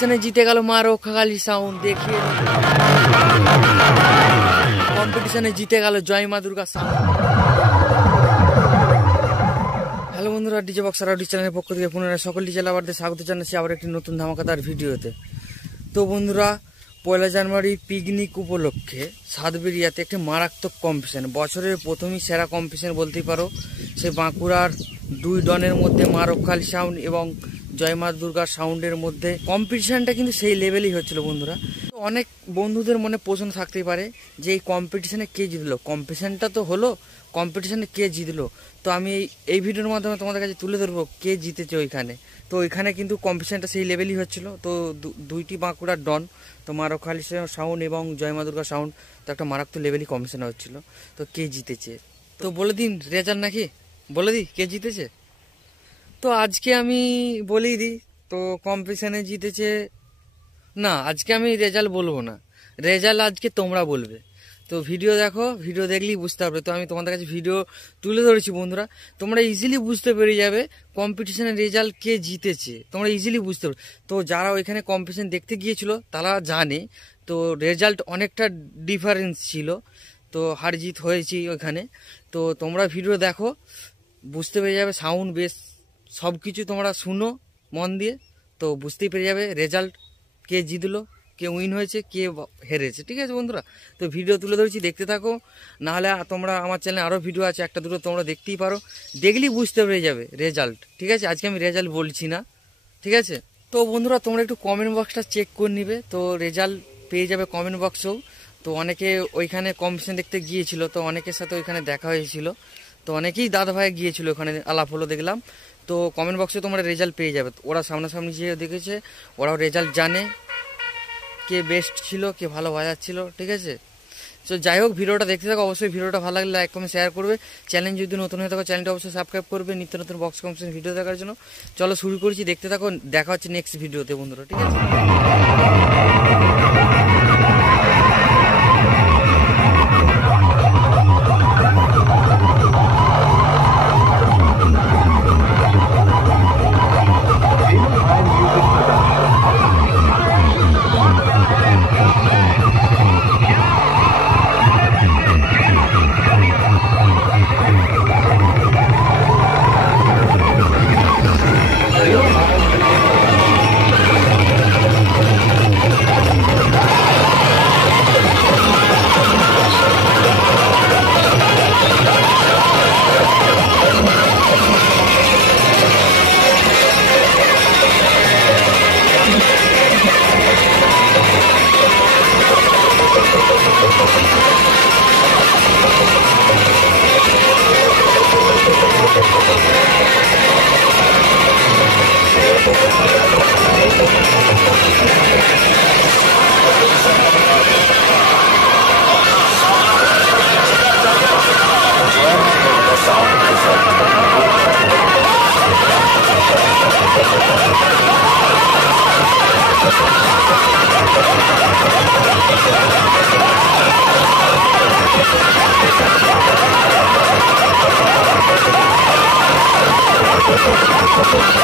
কম্পিটিশনে জিতে গেল মা রক্ষাকালী সাউন্ড। দেখিয়ে কম্পিটিশনে জিতে গেল জয় মা দুর্গা সাউন্ড। হ্যালো বন্ধুরা, ডিজে বক্স আর চ্যানেলের পক্ষ থেকে পুনরায় সকল ডিজে লাভারদের স্বাগত জানাচ্ছি আবার একটি নতুন ধামাকাদার ভিডিওতে। তো বন্ধুরা, 1 জানুয়ারি পিকনিক উপলক্ষে সাতবেরিয়াতে একটি মারাত্মক কম্পিটিশন, বছরের প্রথমই সেরা কম্পিটিশন বলতেই পারো। সে বাঁকুড়ার 2 ডনের মধ্যে মা রক্ষাকালী সাউন্ড এবং জয় মা দুর্গার সাউন্ডের মধ্যে কম্পিটিশনটা কিন্তু সেই লেভেলই হচ্ছিল বন্ধুরা। অনেক বন্ধুদের মনে প্রশ্ন থাকতেই পারে যে এই কম্পিটিশনে কে জিতলো, কম্পিটিশনটা তো হলো, কম্পিটিশনে কে জিতলো। তো আমি এই ভিডিওর মাধ্যমে তোমাদের কাছে তুলে ধরবো কে জিতেছে ওইখানে। তো ওইখানে কিন্তু কম্পিটিশনটা সেই লেভেলই হচ্ছিল। তো দুইটি বাঁকুড়ার ডন, তো মা রক্ষাকালী সাউন্ড এবং জয় মা দুর্গা সাউন্ড, তো একটা মারাত্মক লেভেলই কম্পিটিশন হচ্ছিল। তো কে জিতেছে তো বলে দিন রেজাল্ট, নাকি বলে দিই কে জিতেছে? তো আজকে আমি বলেই দিই, তো কম্পিটিশনে জিতেছে না, আজকে আমি রেজাল্ট বলবো না, রেজাল্ট আজকে তোমরা বলবে। তো ভিডিও দেখো, ভিডিও দেখলেই বুঝতে পারবে। তো আমি তোমাদের কাছে ভিডিও তুলে ধরেছি বন্ধুরা, তোমরা ইজিলি বুঝতে পেরে যাবে কম্পিটিশনের রেজাল্ট কে জিতেছে, তোমরা ইজিলি বুঝতে পারবে। তো যারা ওইখানে কম্পিটিশন দেখতে গিয়েছিল তারা জানে তো রেজাল্ট অনেকটা ডিফারেন্স ছিল, তো হার জিত হয়েছি ওইখানে। তো তোমরা ভিডিও দেখো, বুঝতে পেরে যাবে, সাউন্ড বেস সব কিছু তোমরা শুনো মন দিয়ে, তো বুঝতেই পেরে যাবে রেজাল্ট কে জিতলো, কে উইন হয়েছে, কে হেরেছে। ঠিক আছে বন্ধুরা, তো ভিডিও তুলে ধরেছি, দেখতে থাকো। নাহলে তোমরা আমার চ্যানেলে আরও ভিডিও আছে, একটা দুটো তোমরা দেখতেই পারো, দেখলেই বুঝতে পেরে যাবে রেজাল্ট। ঠিক আছে, আজকে আমি রেজাল্ট বলছি না, ঠিক আছে? তো বন্ধুরা, তোমরা একটু কমেন্ট বক্সটা চেক করে নিবে, তো রেজাল্ট পেয়ে যাবে কমেন্ট বক্সেও। তো অনেকে ওইখানে কম্পিটিশন দেখতে গিয়েছিল, তো অনেকের সাথে ওইখানে দেখা হয়েছিল, তো অনেকেই দাদা ভাই গিয়েছিল, ওখানে আলাপ হলো দেখলাম। তো কমেন্ট বক্সে তোমরা রেজাল্ট পেয়ে যাবে, ওরা সামনাসামনি যে দেখেছে ওরাও রেজাল্ট জানে কে বেস্ট ছিল, কে ভালো বাজাচ্ছিল। ঠিক আছে, তো যাই হোক, ভিডিওটা দেখতে থাকো। অবশ্যই ভিডিওটা ভালো লাগলে লাইক কমেন্ট শেয়ার করবে। চ্যানেল যদি নতুন হয়ে থাকো চ্যানেলটা অবশ্যই সাবস্ক্রাইব করবে নিত্য নতুন বক্স কম্পিটিশন ভিডিও দেখার জন্য। চলো শুরু করছি, দেখতে থাকো, দেখা হচ্ছে নেক্সট ভিডিওতে বন্ধুরা। ঠিক আছে। We'll be right back.